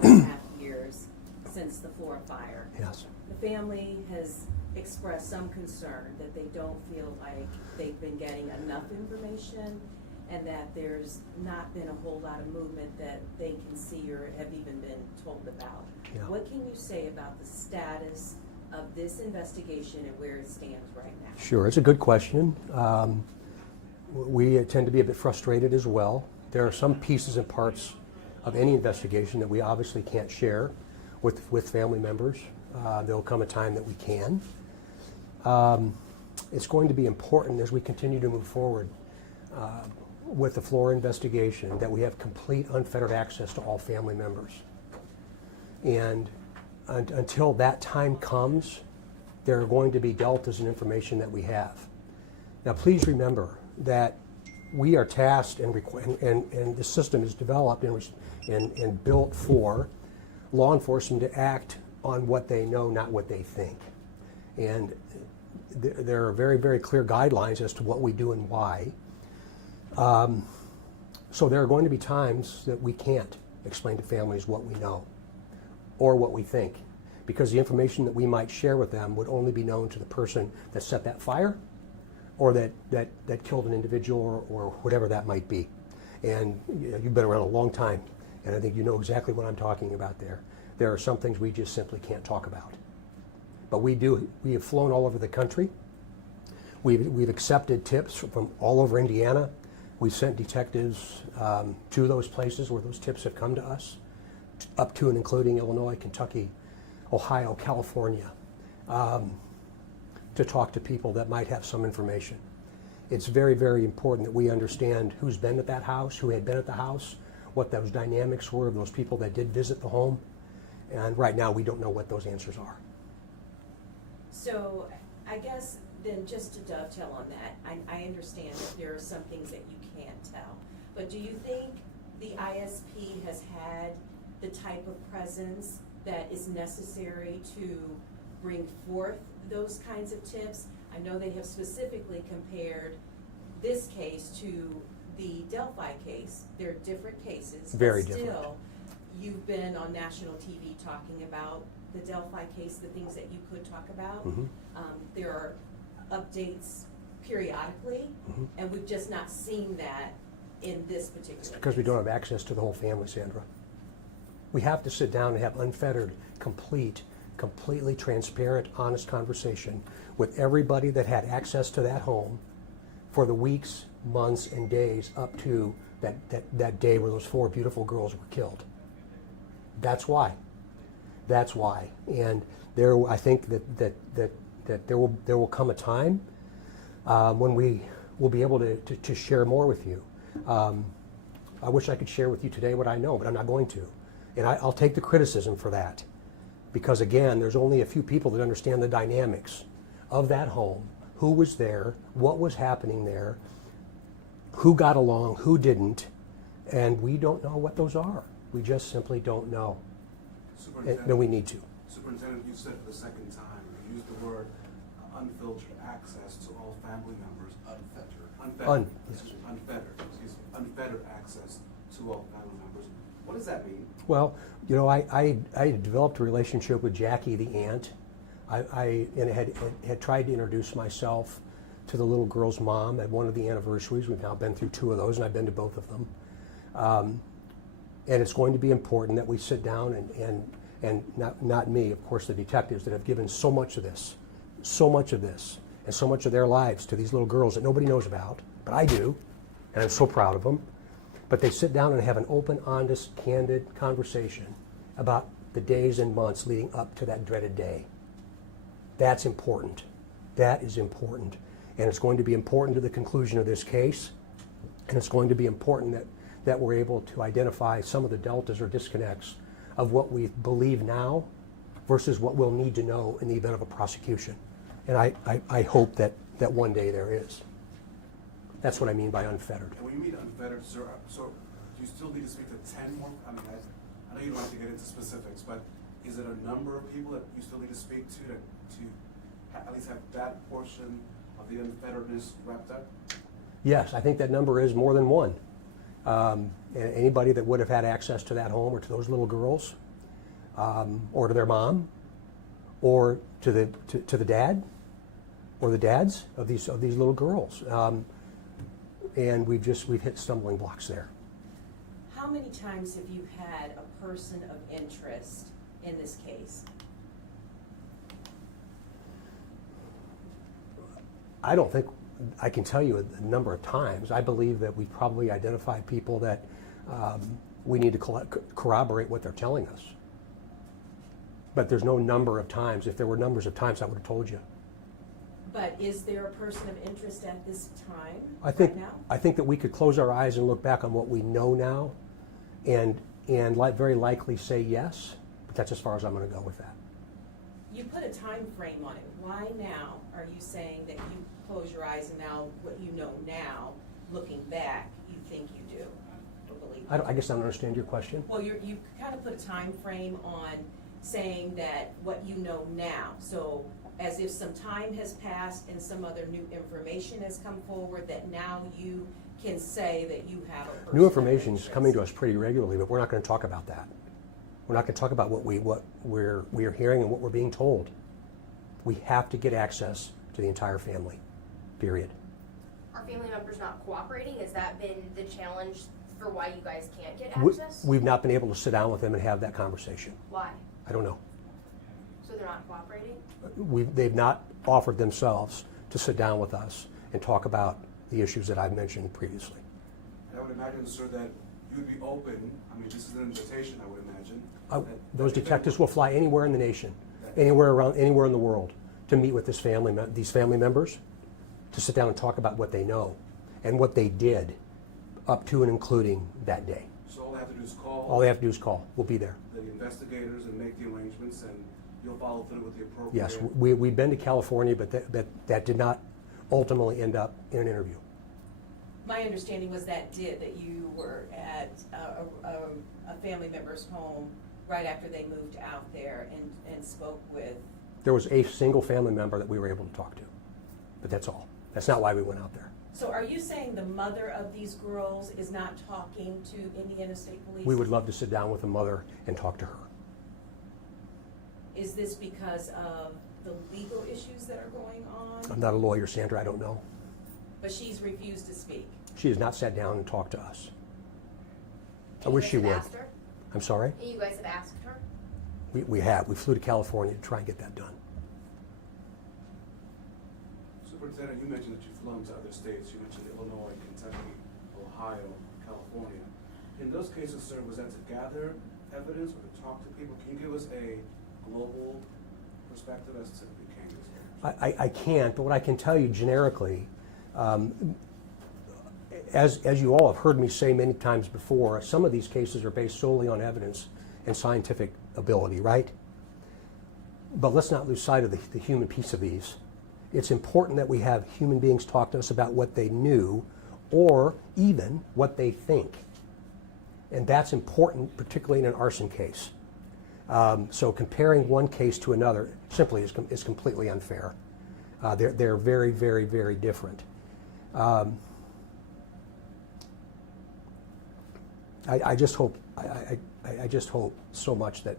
2.5 years since the Flora fire. Yes. The family has expressed some concern that they don't feel like they've been getting enough information and that there's not been a whole lot of movement that they can see or have even been told about. Yeah. What can you say about the status of this investigation and where it stands right now? Sure, it's a good question. We tend to be a bit frustrated as well. There are some pieces and parts of any investigation that we obviously can't share with family members. There'll come a time that we can. It's going to be important as we continue to move forward with the Flora investigation that we have complete unfettered access to all family members. And until that time comes, there are going to be deltas in information that we have. Now please remember that we are tasked and the system is developed and built for law enforcement to act on what they know, not what they think. And there are very, very clear guidelines as to what we do and why. So there are going to be times that we can't explain to families what we know or what we think, because the information that we might share with them would only be known to the person that set that fire or that killed an individual or whatever that might be. And you've been around a long time, and I think you know exactly what I'm talking about there. There are some things we just simply can't talk about. But we have flown all over the country. We've accepted tips from all over Indiana. We've sent detectives to those places where those tips have come to us, up to and including Illinois, Kentucky, Ohio, California, to talk to people that might have some information. It's very, very important that we understand who's been at that house, who had been at the house, what those dynamics were of those people that did visit the home. And right now we don't know what those answers are. So I guess then just to dovetail on that, I understand that there are some things that you can't tell, but do you think the ISP has had the type of presence that is necessary to bring forth those kinds of tips? I know they have specifically compared this case to the Delphi case. They're different cases. Very but different. Still, you've been on national TV talking about the Delphi case, the things that you could talk about. Mm-hmm. There are updates periodically, Mm-hmm. and we've just not seen that in this particular It's because we don't have access to the whole family, Sandra. We have to sit down and have unfettered, completely transparent, honest conversation with everybody that had access to that home for the weeks, months, and days up to that day where those 4 beautiful girls were killed. That's why. That's why. And I think that there will come a time when we will be able to share more with you. I wish I could share with you today what I know, but I'm not going to. And I'll take the criticism for that, because again, there's only a few people that understand the dynamics of that home, who was there, what was happening there, who got along, who didn't, and we don't know what those are. We just simply don't know. And we need to. Superintendent, you said for the second time, you used the word unfiltered access to all family members. Unfettered access to all family members. What does that mean? Well, you know, I developed a relationship with Jackie, the aunt. I had tried to introduce myself to the little girl's mom at one of the anniversaries. We've now been through 2 of those, and I've been to both of them. And it's going to be important that we sit down and not me, of course, the detectives that have given so much of this, and so much of their lives to these little girls that nobody knows about, but I do, and I'm so proud of them. But they sit down and have an open, honest, candid conversation about the days and months leading up to that dreaded day. That's important. That is important. And it's going to be important to the conclusion of this case, and it's going to be important that we're able to identify some of the deltas or disconnects of what we believe now versus what we'll need to know in the event of a prosecution. And I hope that one day there is. That's what I mean by unfettered. And when you mean unfettered, sir, so do you still need to speak to 10 more? I mean, I know you don't have to get into specifics, but is it a number of people that you still need to speak to at least have that portion of the unfetteredness wrapped up? Yes, I think that number is more than 1. And anybody that would have had access to that home or to those little girls, or to their mom, or to the dad, or the dads of these little girls, and we've hit stumbling blocks there. How many times have you had a person of interest in this case? I don't think I can tell you a number of times. I believe that we probably identified people that we need to corroborate what they're telling us. But there's no number of times. If there were numbers of times, I would have told you. But is there a person of interest at this time, right now? I think that we could close our eyes and look back on what we know now, and very likely say yes. But that's as far as I'm going to go with that. You put a time frame on it. Why now are you saying that you close your eyes and now what you know now, looking back, you think you do or believe? I guess I don't understand your question. Well, you kind of put a time frame on saying that what you know now. So as if some time has passed and some other new information has come forward, that now you can say that you have a person. New information is coming to us pretty regularly, but we're not going to talk about that. We're not going to talk about what we're hearing and what we're being told. We have to get access to the entire family, period. Are family members not cooperating? Has that been the challenge for why you guys can't get access? We've not been able to sit down with them and have that conversation. Why? I don't know. So they're not cooperating? They've not offered themselves to sit down with us and talk about the issues that I've mentioned previously. And I would imagine, sir, that you'd be open, I mean, this is an invitation, I would imagine. Those detectives will fly anywhere in the nation, anywhere in the world, to meet with these family members, to sit down and talk about what they know and what they did up to and including that day. So all they have to do is call? All they have to do is call. We'll be there. The investigators and make the arrangements, and you'll follow through with the appropriate... Yes, we've been to California, but that did not ultimately end up in an interview. My understanding was that you were at a family member's home right after they moved out there and spoke with... There was a single family member that we were able to talk to, but that's all. That's not why we went out there. So are you saying the mother of these girls is not talking to Indiana State Police? We would love to sit down with the mother and talk to her. Is this because of the legal issues that are going on? I'm not a lawyer, Sandra, I don't know. But she's refused to speak. She has not sat down and talked to us. I And wish you she guys would. have asked her? I'm sorry? And you guys have asked her? We have. We flew to California to try and get that done. Superintendent, you mentioned that you've flown to other states. You mentioned Illinois, Kentucky, Ohio, California. In those cases, sir, was that to gather evidence or to talk to people? Can you give us a global perspective as to the case? I can't, but what I can tell you generically, as you all have heard me say many times before, some of these cases are based solely on evidence and scientific ability, right? But let's not lose sight of the human piece of these. It's important that we have human beings talk to us about what they knew or even what they think. And that's important, particularly in an arson case. So comparing one case to another simply is completely unfair. They're very, very, very different. I just hope so much that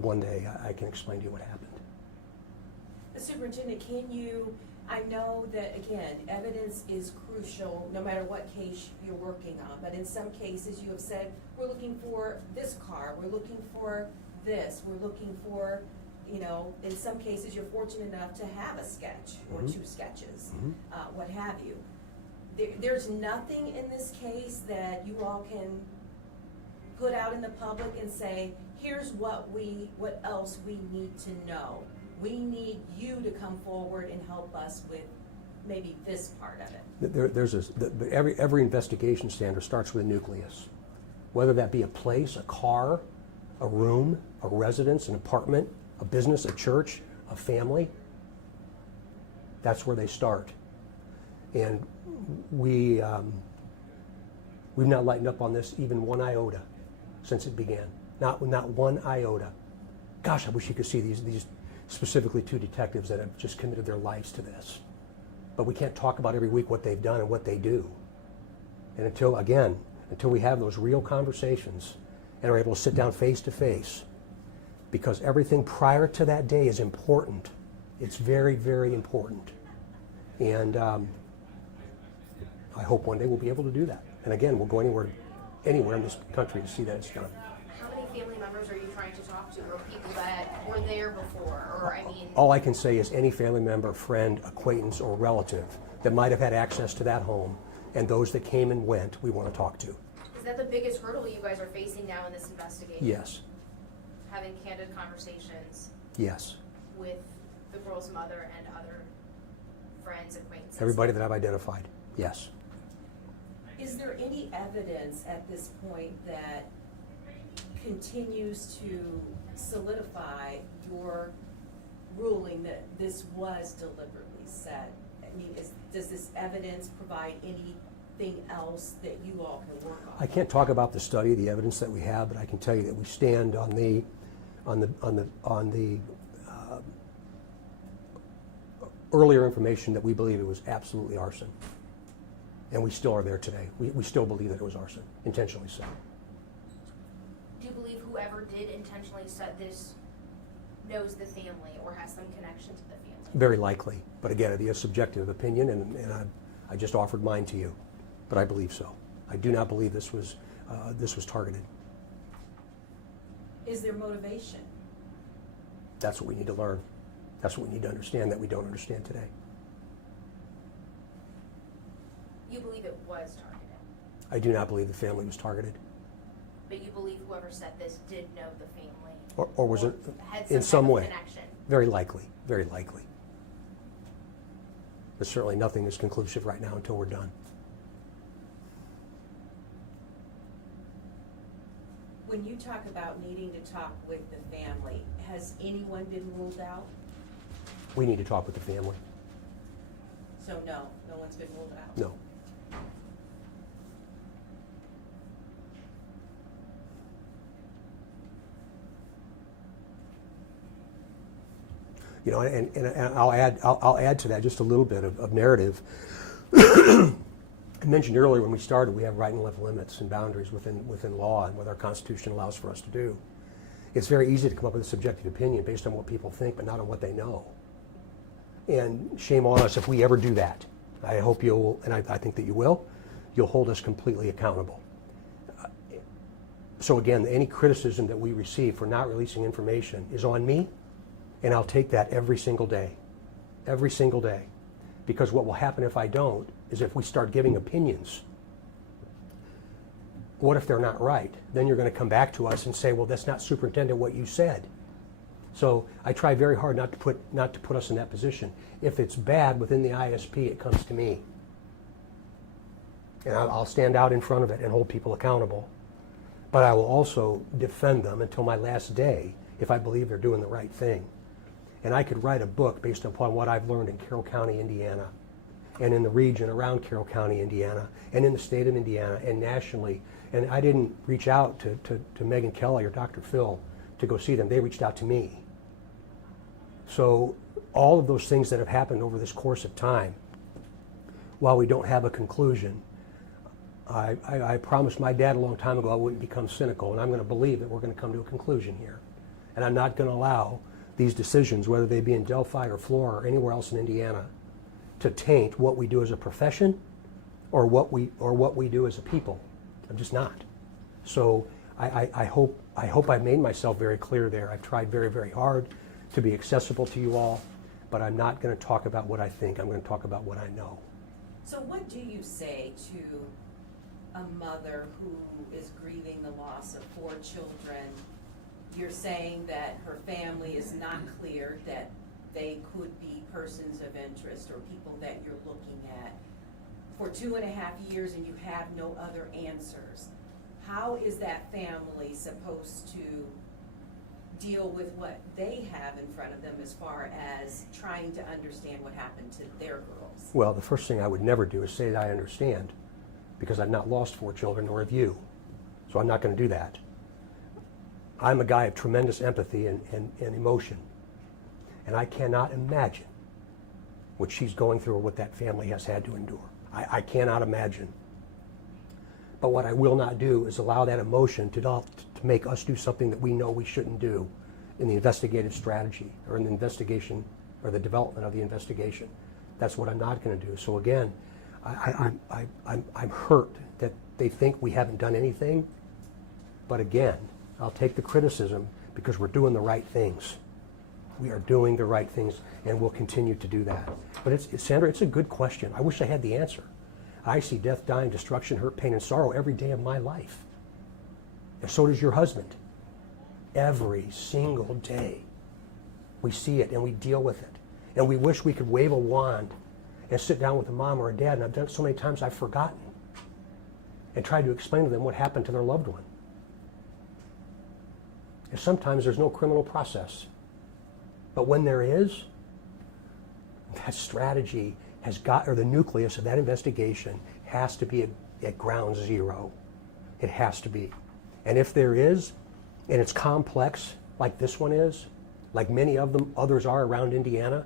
one day I can explain to you what happened. Superintendent, I know that, again, evidence is crucial no matter what case you're working on, but in some cases you have said, we're looking for this car, we're looking for this, we're looking for, in some cases you're fortunate enough to have a sketch or two sketches, what have you. There's nothing in this case that you all can put out in the public and say, here's what else we need to know. We need you to come forward and help us with maybe this part of it. Every investigation standard starts with a nucleus, whether that be a place, a car, a room, a residence, an apartment, a business, a church, a family. That's where they start. And we've not lightened up on this even one iota since it began. Not one iota. Gosh, I wish you could see these specifically two detectives that have just committed their lives to this. But we can't talk about every week what they've done and what they do. And until until we have those real conversations and are able to sit down face to face, because everything prior to that day is important. It's very, very important. And I hope one day we'll be able to do that. And again, we'll go anywhere in this country to see that it's done. How many family members are you trying to talk to, or people that were there before, or I mean? All I can say is any family member, friend, acquaintance, or relative that might have had access to that home, and those that came and went, we want to talk to. Is that the biggest hurdle you guys are facing now in this investigation? Yes. Having candid conversations Yes. with the girl's mother and other friends, acquaintances? Everybody that I've identified, yes. Is there any evidence at this point that continues to solidify your ruling that this was deliberately set? I mean, does this evidence provide anything else that you all can work on? I can't talk about the study, the evidence that we have, but I can tell you that we stand on the earlier information that we believe it was absolutely arson. And we still are there today. We still believe that it was arson, intentionally so. Do you believe whoever did intentionally set this knows the family or has some connection to the family? Very likely. But again, it is subjective opinion, and I just offered mine to you. But I believe so. I do not believe this was targeted. Is there motivation? That's what we need to learn. That's what we need to understand that we don't understand today. You believe it was targeted, I do not believe the family was targeted. but you believe whoever set this did know the family? Or was it had in some type of way? connection? Very likely, very likely. But certainly nothing is conclusive right now until we're done. When you talk about needing to talk with the family, has anyone been ruled out? We need to talk with the family. So no one's been ruled out? No. You know, and I'll add to that just a little bit of narrative. I mentioned earlier when we started, we have right and left limits and boundaries within law and what our Constitution allows for us to do. It's very easy to come up with a subjective opinion based on what people think, but not on what they know. And shame on us if we ever do that. I hope you'll, and I think that you will, you'll hold us completely accountable. So again, any criticism that we receive for not releasing information is on me, and I'll take that every single day. Every single day. Because what will happen if I don't is if we start giving opinions, what if they're not right? Then you're going to come back to us and say, well, that's not, Superintendent, what you said. So I try very hard not to put us in that position. If it's bad within the ISP, it comes to me. And I'll stand out in front of it and hold people accountable. But I will also defend them until my last day if I believe they're doing the right thing. And I could write a book based upon what I've learned in Carroll County, Indiana, and in the region around Carroll County, Indiana, and in the state of Indiana, and nationally. And I didn't reach out to Megan Kelly or Dr. Phil to go see them. They reached out to me. So all of those things that have happened over this course of time, while we don't have a conclusion, I promised my dad a long time ago I wouldn't become cynical, and I'm going to believe that we're going to come to a conclusion here. And I'm not going to allow these decisions, whether they be in Delphi or Flora or anywhere else in Indiana, to taint what we do as a profession or what we do as a people. I'm just not. So I hope I've made myself very clear there. I've tried very, very hard to be accessible to you all, but I'm not going to talk about what I think. I'm going to talk about what I know. So what do you say to a mother who is grieving the loss of 4 children? You're saying that her family is not clear that they could be persons of interest or people that you're looking at for 2.5 years, and you have no other answers. How is that family supposed to deal with what they have in front of them as far as trying to understand what happened to their girls? Well, the first thing I would never do is say that I understand, because I've not lost 4 children, nor have you. So I'm not going to do that. I'm a guy of tremendous empathy and emotion. And I cannot imagine what she's going through or what that family has had to endure. I cannot imagine. But what I will not do is allow that emotion to make us do something that we know we shouldn't do in the investigative strategy or in the investigation or the development of the investigation. That's what I'm not going to do. So again, I'm hurt that they think we haven't done anything. But again, I'll take the criticism because we're doing the right things. We are doing the right things, and we'll continue to do that. But Sandra, it's a good question. I wish I had the answer. I see death, dying, destruction, hurt, pain, and sorrow every day of my life. And so does your husband. Every single day. We see it and we deal with it. And we wish we could wave a wand and sit down with a mom or a dad, and I've done it so many times I've forgotten, and tried to explain to them what happened to their loved one. And sometimes there's no criminal process. But when there is, that strategy has got, or the nucleus of that investigation has to be at ground zero. It has to be. And if there is, and it's complex, like this one is, like many of them, others are around Indiana,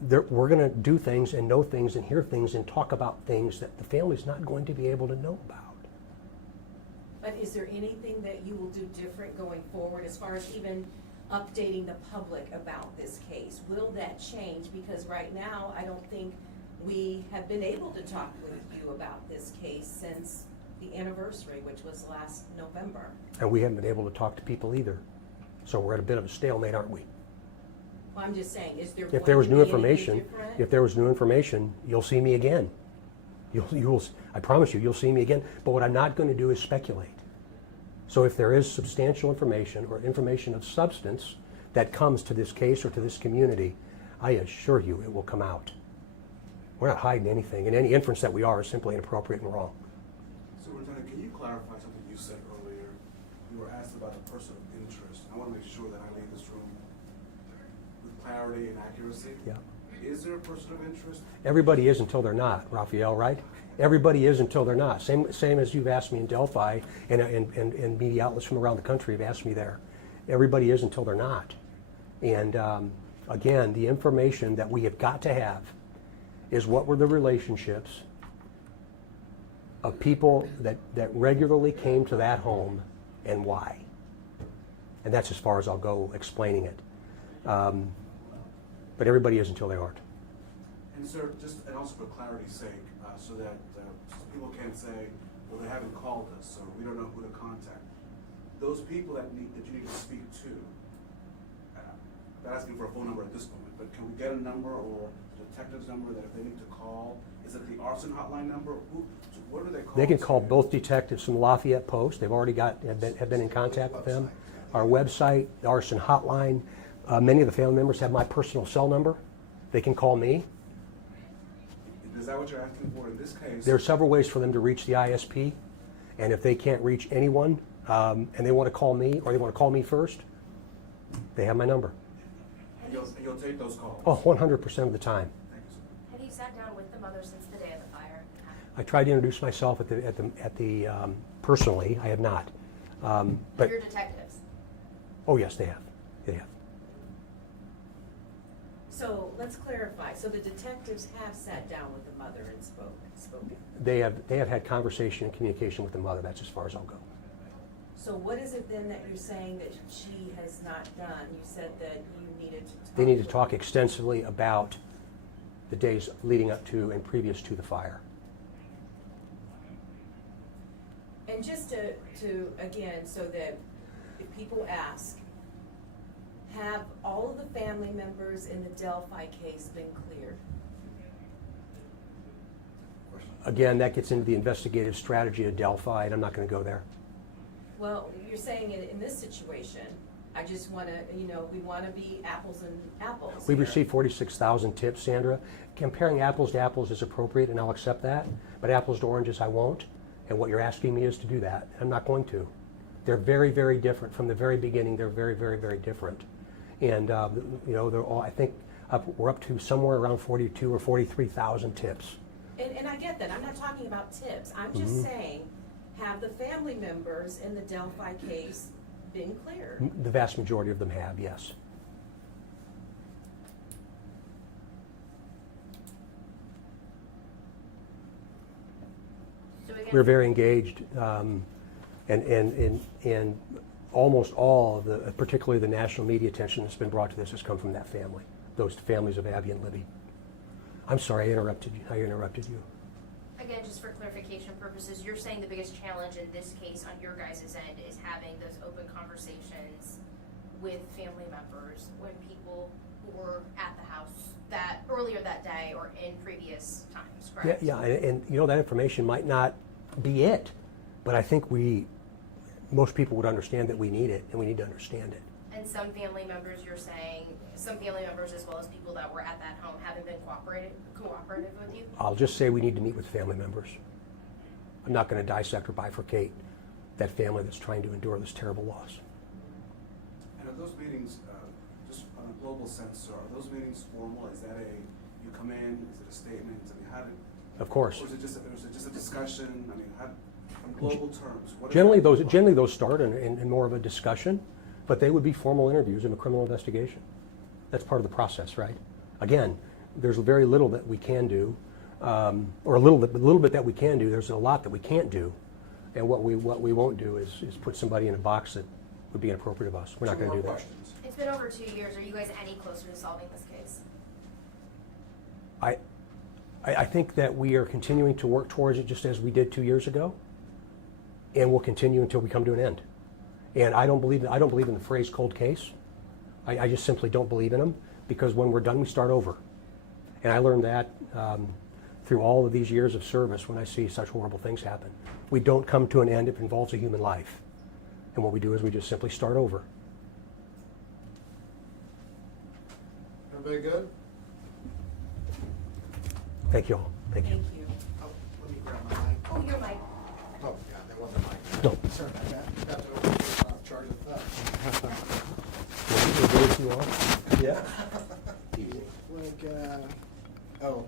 we're going to do things and know things and hear things and talk about things that the family's not going to be able to know about. But is there anything that you will do different going forward as far as even updating the public about this case? Will that change? Because right now, I don't think we have been able to talk with you about this case since the anniversary, which was last November. And we haven't been able to talk to people either. So we're at a bit of a stalemate, aren't we? Well, I'm just saying, is there If there was going new to be anything information, different? if there was new information, you'll see me again. I promise you'll see me again. But what I'm not going to do is speculate. So if there is substantial information or information of substance that comes to this case or to this community, I assure you it will come out. We're not hiding anything, and any inference that we are is simply inappropriate and wrong. Superintendent, can you clarify something you said earlier? You were asked about a person of interest. I want to make sure that I leave this room with clarity and accuracy. Yeah. Is there a person of interest? Everybody is until they're not, Raphael, right? Everybody is until they're not. Same as you've asked me in Delphi, and media outlets from around the country have asked me there. Everybody is until they're not. And again, the information that we have got to have is what were the relationships of people that regularly came to that home and why. And that's as far as I'll go explaining it. But everybody is until they aren't. And sir, and also for clarity's sake, so that people can't say, well, they haven't called us, or we don't know who to contact. Those people that you need to speak to, I'm not asking for a phone number at this moment, but can we get a number or a detective's number that if they need to call, is it the arson hotline number? What do they call? They can call both detectives from Lafayette Post. They've already have been in contact with them. Our website, the arson hotline. Many of the family members have my personal cell number. They can call me. Is that what you're asking for in this case? There are several ways for them to reach the ISP, and if they can't reach anyone and they want to call me, or they want to call me first, they have my number. And you'll take those calls? Oh, 100% of the time. Thank you, sir. Have you sat down with the mother since the day of the fire? I tried to introduce myself personally. I have not. But Your detectives? oh yes, they have. They have. So let's clarify. So the detectives have sat down with the mother and spoken. They have had conversation and communication with the mother. That's as far as I'll go. So what is it then that you're saying that she has not done? You said that you needed to talk. They need to talk extensively about the days leading up to and previous to the fire. And just to again, so that if people ask, have all of the family members in the Delphi case been cleared? Again, that gets into the investigative strategy of Delphi, and I'm not going to go there. Well, you're saying in this situation, I just want to, we want to be apples and apples. We've here. received 46,000 tips, Sandra. Comparing apples to apples is appropriate, and I'll accept that. But apples to oranges, I won't. And what you're asking me is to do that. I'm not going to. They're very, very different. From the very beginning, they're very, very, very different. And, they're all, I think we're up to somewhere around 42 or 43,000 tips. And I get that. I'm not talking about tips. I'm just saying, have the family members in the Delphi case been cleared? The vast majority of them have, yes. So again, we're very engaged, and almost all of the, particularly the national media attention that's been brought to this has come from that family, those families of Abby and Libby. I'm sorry, I interrupted you. Again, just for clarification purposes, you're saying the biggest challenge in this case on your guys' end is having those open conversations with family members when people who were at the house that earlier that day or in previous times, correct? Yeah, and you know, that information might not be it, but I think most people would understand that we need it, and we need to understand it. And some family members, you're saying, some family members as well as people that were at that home haven't been cooperative with you? I'll just say we need to meet with family members. I'm not going to dissect or bifurcate that family that's trying to endure this terrible loss. And are those meetings, just on a global sense, are those meetings formal? Is that you come in, is it a statement? I mean, how did? Of course. Or is it just a discussion? I mean, how, on global terms, what Generally those start in more of a discussion, but they would be formal interviews in a criminal investigation. That's part of the process, right? Again, there's very little that we can do, or a little bit that we can do. There's a lot that we can't do, and what we won't do is put somebody in a box that would be inappropriate of us. We're not going to do that. Questions. It's been over 2 years. Are you guys any closer to solving this case? I think that we are continuing to work towards it just as we did 2 years ago, and we'll continue until we come to an end. And I don't believe in the phrase cold case. I just simply don't believe in them, because when we're done, we start over. And I learned that through all of these years of service when I see such horrible things happen. We don't come to an end if it involves a human life. And what we do is we just simply start over. Everybody good? Thank you all. Thank you. Thank you. Oh, let me grab my mic. Oh, your mic. Oh, yeah, there wasn't a mic. No. Sorry about that. Got to charge of theft. You all? Yeah. Like, oh.